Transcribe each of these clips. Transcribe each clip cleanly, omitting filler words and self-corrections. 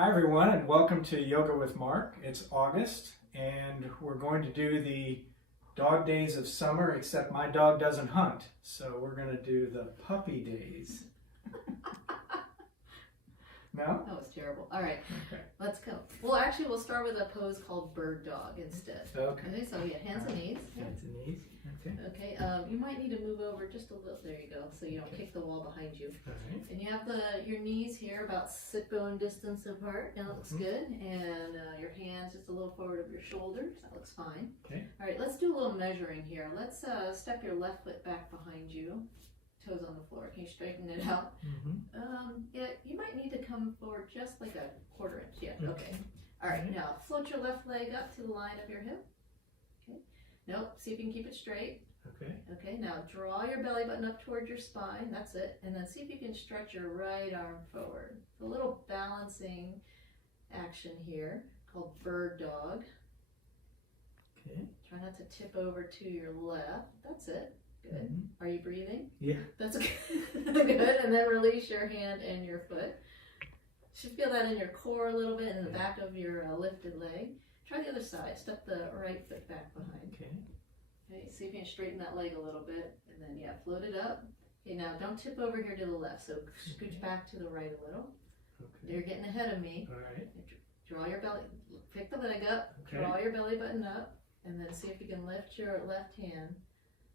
Hi everyone, and welcome to Yoga with Mark. It's August and we're going to do the dog days of summer, except my dog doesn't hunt, so we're going to do the puppy days. No? That was terrible. All right, Okay. let's go. Well, actually, we'll start with a pose called bird dog instead. Okay. So yeah, hands and knees. Hands and knees. Okay. Okay, you might need to move over just a little. There you go, so you don't kick the wall behind you. All right. And you have your knees here about sit bone distance apart. Now that looks good. And your hands just a little forward of your shoulders. That looks fine. Okay. All right, let's do a little measuring here. Let's step your left foot back behind you. Toes on the floor. Can you straighten it out? Yeah, you might need to come forward just like a quarter inch. Yeah, okay. All right, now float your left leg up to the line of your hip. Okay. Nope, see if you can keep it straight. Okay. Okay, now draw your belly button up toward your spine. That's it. And then see if you can stretch your right arm forward. A little balancing action here called bird dog. Okay. Try not to tip over to your left. That's it. Good. Are you breathing? Yeah. That's good. Good. And then release your hand and your foot. You should feel that in your core a little bit, in the back of your lifted leg. Try the other side. Step the right foot back behind. Okay. Okay. See if you can straighten that leg a little bit. And then, yeah, float it up. Okay, now don't tip over here to the left. So scooch back to the right a little. Okay. You're getting ahead of me. All right. Draw your belly, pick the leg up, draw your belly button up, and then see if you can lift your left hand.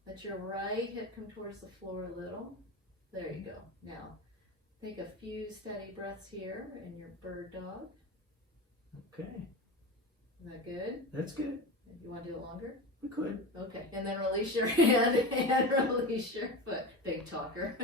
Let your right hip come towards the floor a little. There you go. Now, take a few steady breaths here in your bird dog. Okay. Isn't that good? That's good. You want to do it longer? We could. Okay. And then release your hand and release your foot. Big talker.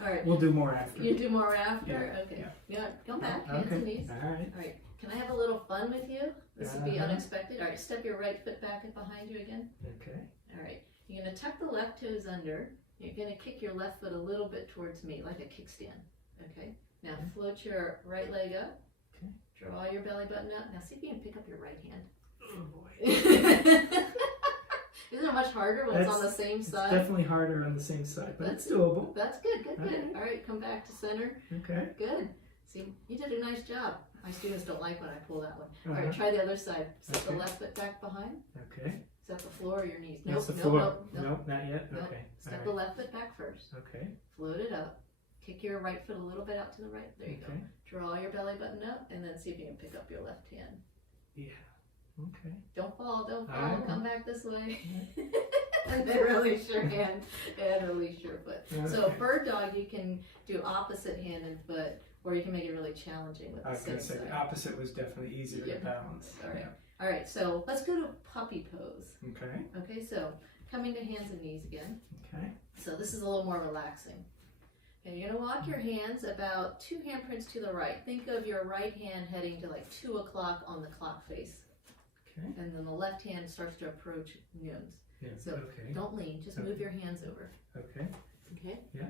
All right. We'll do more after. You do more after? Yeah. Okay. Yeah. Come back. Hands and knees. All right. All right. Can I have a little fun with you? This would be unexpected. All right, step your right foot back and behind you again. Okay. All right, you're going to tuck the left toes under. You're going to kick your left foot a little bit towards me, like a kickstand. Okay, now float your right leg up. Okay. Draw your belly button up. Now see if you can pick up your right hand. Oh boy. Isn't it much harder when it's on the same side? It's definitely harder on the same side, but it's doable. That's good, good, good. Okay. All right, come back to center. Okay. Good. See, you did a nice job. My students don't like when I pull that one. All right, try the other side. Step the left foot back behind. Okay. Is that the floor or your knees? That's Nope, the floor. nope. Nope, not yet. Nope. Okay. Step the left foot back first. Okay. Float it up. Kick your right foot a little bit out to the right. There you go. Draw your belly button up and then see if you can pick up your left hand. Yeah. Okay. Don't fall, don't fall. Right. Come back this way. And then release your hand and release your foot. Okay. So bird dog, you can do opposite hand and foot, or you can make it really challenging with I the was going same to say side. the opposite was definitely easier to balance. All right. All right, so let's go to puppy pose. Okay. Okay, so coming to hands and knees again. Okay. So this is a little more relaxing. Okay, you're gonna walk your hands about 2 handprints to the right. Think of your right hand heading to like 2 o'clock on the clock face. Okay. And then the left hand starts to approach noons. Yeah. So don't lean, just move your hands over. Okay. Okay? Yeah.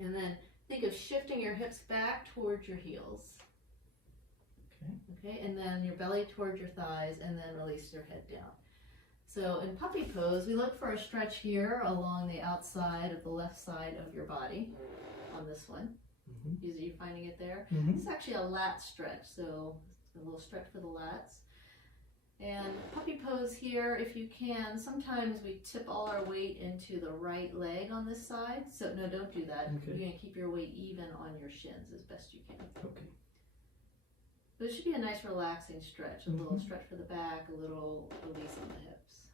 And then think of shifting your hips back towards your heels. Okay. Okay, and then your belly towards your thighs, and then release your head down. So in puppy pose, we look for a stretch here along the outside of the left side of your body on this one. Are you finding it there? It's actually a lat stretch, so a little stretch for the lats. And puppy pose here, if you can, sometimes we tip all our weight into the right leg on this side. So no, don't do that. Okay. You're going to keep your weight even on your shins as best you can. Okay. But it should be a nice relaxing stretch. A little stretch for the back, a little release on the hips.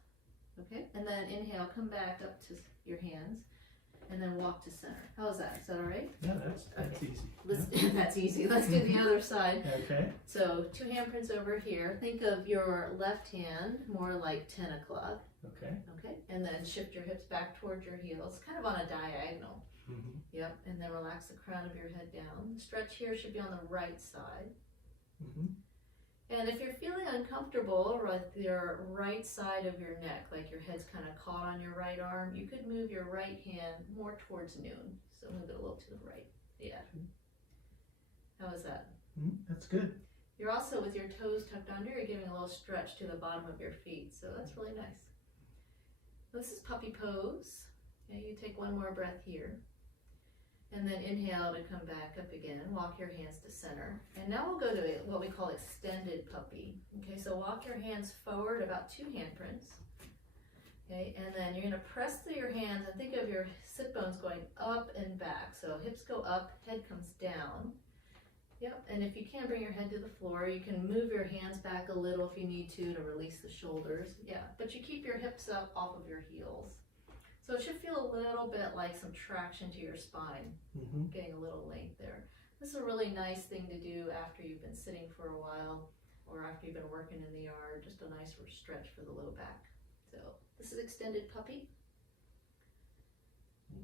Okay? And then inhale, come back up to your hands, and then walk to center. How is that? Is that all right? Yeah, that's easy. That's easy. Let's do the other side. Okay. So 2 handprints over here. Think of your left hand more like 10 o'clock. Okay. Okay? And then shift your hips back towards your heels, kind of on a diagonal. Yep. And then relax the crown of your head down. The stretch here should be on the right side. And if you're feeling uncomfortable with your right side of your neck, like your head's kind of caught on your right arm, you could move your right hand more towards noon. So move it a little to the right. Yeah. How is that? That's good. You're also, with your toes tucked under, you're giving a little stretch to the bottom of your feet. So that's really nice. This is puppy pose. Okay, you take one more breath here. And then inhale to come back up again. Walk your hands to center. And now we'll go to what we call extended puppy. Okay, so walk your hands forward about 2 handprints. Okay, and then you're going to press through your hands and think of your sit bones going up and back. So hips go up, head comes down. Yep, and if you can't bring your head to the floor, you can move your hands back a little if you need to release the shoulders. Yeah, but you keep your hips up off of your heels. So it should feel a little bit like some traction to your spine, getting a little length there. This is a really nice thing to do after you've been sitting for a while or after you've been working in the yard, just a nice stretch for the low back. So this is extended puppy.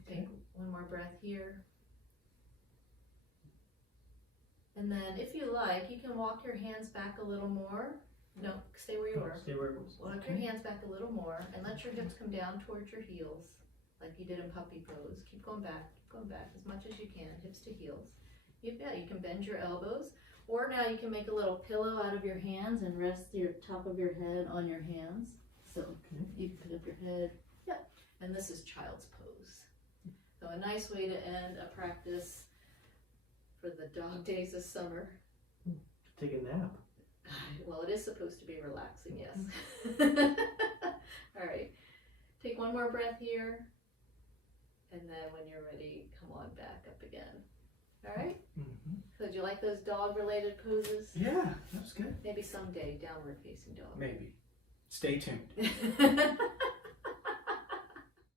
Take one more breath here. And then if you like, you can walk your hands back a little more. No, stay where you were. Stay where it was. Walk your hands back a little more and let your hips come down towards your heels like you did in puppy pose. Keep going back as much as you can, hips to heels. You can bend your elbows, or now you can make a little pillow out of your hands and rest your top of your head on your hands. So you can put up your head. Yep. And this is child's pose. So a nice way to end a practice for the dog days of summer. Take a nap. Well, it is supposed to be relaxing, yes. All right. Take one more breath here. And then when you're ready, come on back up again. All right? So did you like those dog-related poses? Yeah, that was good. Maybe someday, downward facing dog. Maybe. Stay tuned.